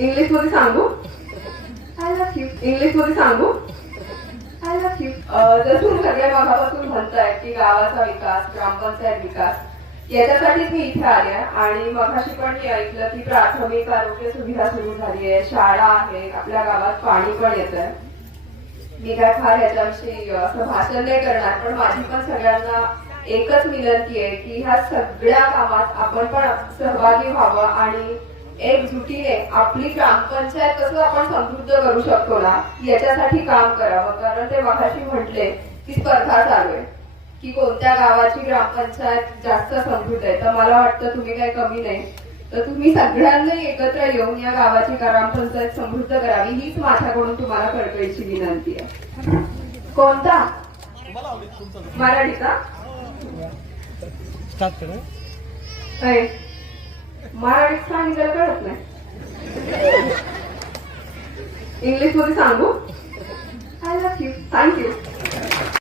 English मध्ये सांगू I love you. English मध्ये सांगू आय लव्ह यू. जसं सगळे मगापासून म्हणतायत की गावाचा विकास, ग्रामपंचायत विकास, याच्यासाठीच मी इथे आले आणि मगाशी पण मी ऐकलं की प्राथमिक आरोग्य सुविधा सुरू झाली आहे, शाळा आहे, आपल्या गावात पाणी पण येत आहे. मी काय फार याच्याविषयी असं भाषण नाही करणार, पण माझी पण सगळ्यांना एकच विनंती आहे की ह्या सगळ्या कामात आपण पण सहभागी व्हावं आणि एकजुटीने आपली ग्रामपंचायत कसं आपण समृद्ध करू शकतो ना, याच्यासाठी काम करावं. कारण ते मगाशी म्हटले की स्पर्धा चालू आहे की कोणत्या गावाची ग्रामपंचायत जास्त समृद्ध आहे. तर मला वाटतं तुम्ही काही कमी नाही, तर तुम्ही सगळ्यांनी एकत्र येऊन या गावाची ग्रामपंचायत समृद्ध करावी, हीच माझ्याकडून तुम्हाला कळकळीची विनंती आहे. कोणता मराठीचा मराठीत सांगितलं कळत नाही. इंग्लिश मध्ये सांगू आय लव्ह यू. थँक्यू.